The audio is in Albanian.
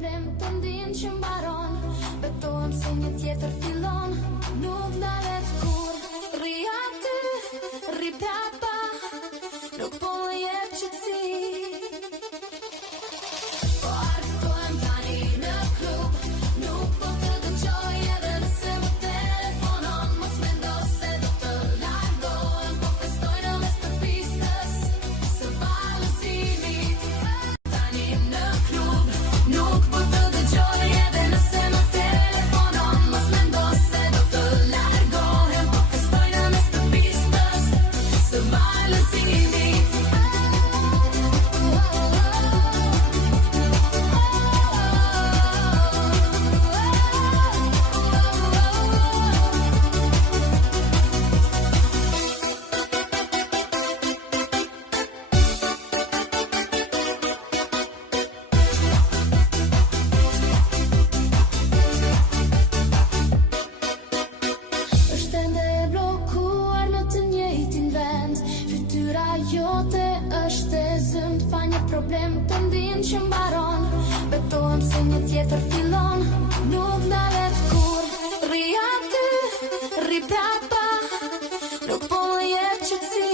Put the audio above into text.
problem të ndin që mbaron. Betohem se një tjetër fillon. Nuk ndalet kur rri aty, rri prapa. Nuk po më jep qetësi. Po argëtohem tani në klub. Nuk po të dëgjoj edhe nëse më telefonon. Mos mendo se do të largohem. Po festoj në mes të pistës së ballëzimit. Tani në klub. Nuk po të dëgjoj edhe nëse më telefonon. Mos mendo se do të largohem. Po festoj në mes të pistës së ballëzimit. Është ende e blokuar në të njëjtin vend. Fytyra jote është e zëmt, pa një problem të ndin që mbaron. Betohem se një tjetër fillon. Nuk ndalet kur rri aty, rri prapa. Nuk po më jep qetësi.